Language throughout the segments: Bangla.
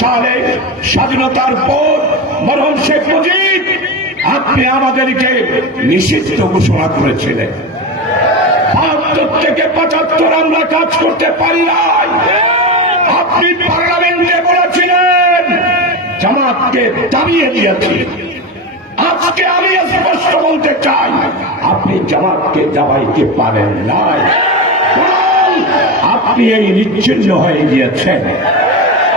সালে স্বাধীনতার পর মরহুম শেখ মুজিব আপনি আমাদেরকে নিষিদ্ধ ঘোষণা করেছিলেন। ৭২ থেকে ৭৫ আমরা কাজ করতে পারি নাই। আপনি পার্লামেন্টে বলেছিলেন জামাতকে দাবিয়ে দিয়েছি। আজকে আমি স্পষ্ট বলতে চাই আপনি জামাতকে দাবাইতে পারেন নাই, আপনি এই নিচ্ছিন্ন হয়ে গিয়েছেন।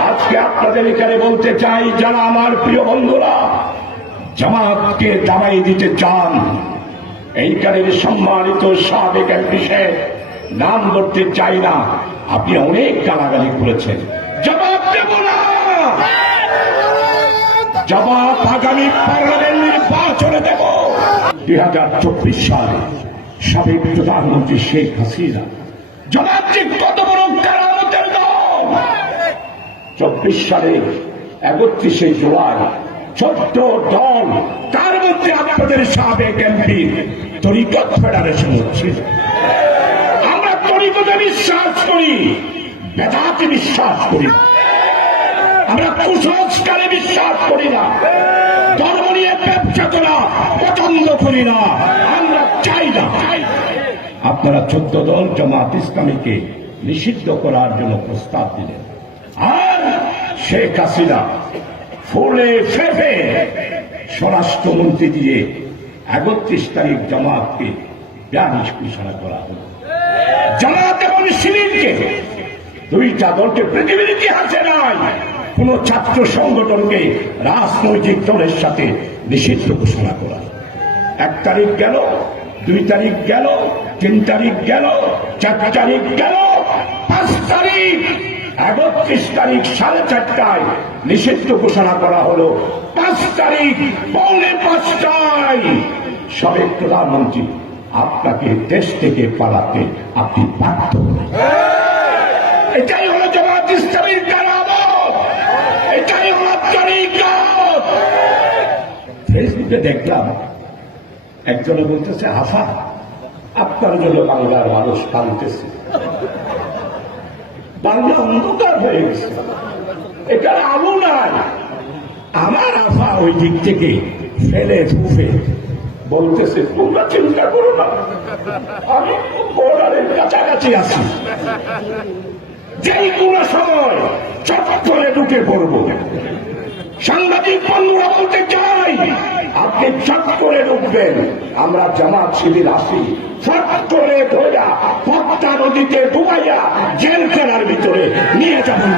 আজকে আপনাদের এখানে বলতে চাই, যারা আমার প্রিয় বন্ধুরা জামাতকে দাবাই দিতে চান, এইখানের সম্মানিত সাবেক বিষয়ে নাম ধরতে চাই না, আপনি অনেক গালাগালি করেছেন। জবাব দেব না, জবাব আগামী পার্লামেন্ট নির্বাচনে দেব। 2024 সালে সাবেক প্রধানমন্ত্রী শেখ হাসিনা জবাব যে কত বড় কারামতের দল। 24 সালে 31শে জুলাই 14 দল, তার মধ্যে আপনাদের সাবেক এমপি তরিকত ফেডারেশন ছিল। আমরা তরিকতে বিশ্বাস করি, বেদাতে বিশ্বাস করি, আমরা কুসংস্কারে বিশ্বাস করি না, ধর্ম নিয়ে ব্যবসা করা পছন্দ করি না, আমরা চাই না। আপনারা 14 দল জামাত ইসলামীকে নিষিদ্ধ করার জন্য প্রস্তাব দিলেন, আর শেখ হাসিনা ফুলে ফেপে স্বরাষ্ট্রমন্ত্রী দিয়ে 31 তারিখ জামাতকে ব্যানিশ ঘোষণা করা হল। জামাত এবং শিবিরকে, দুইটা দলকে পৃথিবীর ইতিহাসে নাই কোন ছাত্র সংগঠনকে রাজনৈতিক দলের সাথে নিষিদ্ধ ঘোষণা করা। 1 তারিখ গেল, 2 তারিখ গেল, 3 তারিখ গেল, 4 তারিখ গেল, 5 তারিখ 31 তারিখ 4:30টায় নিষিদ্ধ ঘোষণা করা হলো। 5 তারিখ 4:45টায় সাবেক প্রধানমন্ত্রী আপনাকে দেশ থেকে পালাতে আপনি বাধ্য হলেন। এটাই হলো জামাত ইসলামীর কারামত, এটাই হলো তরিকত। ফেসবুকে দেখলাম একজনে বলতেছে, আফা আপনার জন্য বাংলার মানুষ কাঁদতেছে, বাংলা অন্ধকার হয়ে গেছে, এখানে আলো নাই। আমার আফা ওই দিক থেকে ফেলে ফুফে বলতেছে, তোমরা চিন্তা করো না, আমি বর্ডারের কাছাকাছি আছি, যেই কোনো সময় চট করে ঢুকে পড়বো। সাংবাদিক বন্ধুরা বলতে চাই, আপনি চট করে ঢুকবেন, আমরা জামাত শিবির আসি, চট করে ধরা পদ্মা নদীতে ডুবাইয়া জেলখানার ভিতরে নিয়ে যাবেন।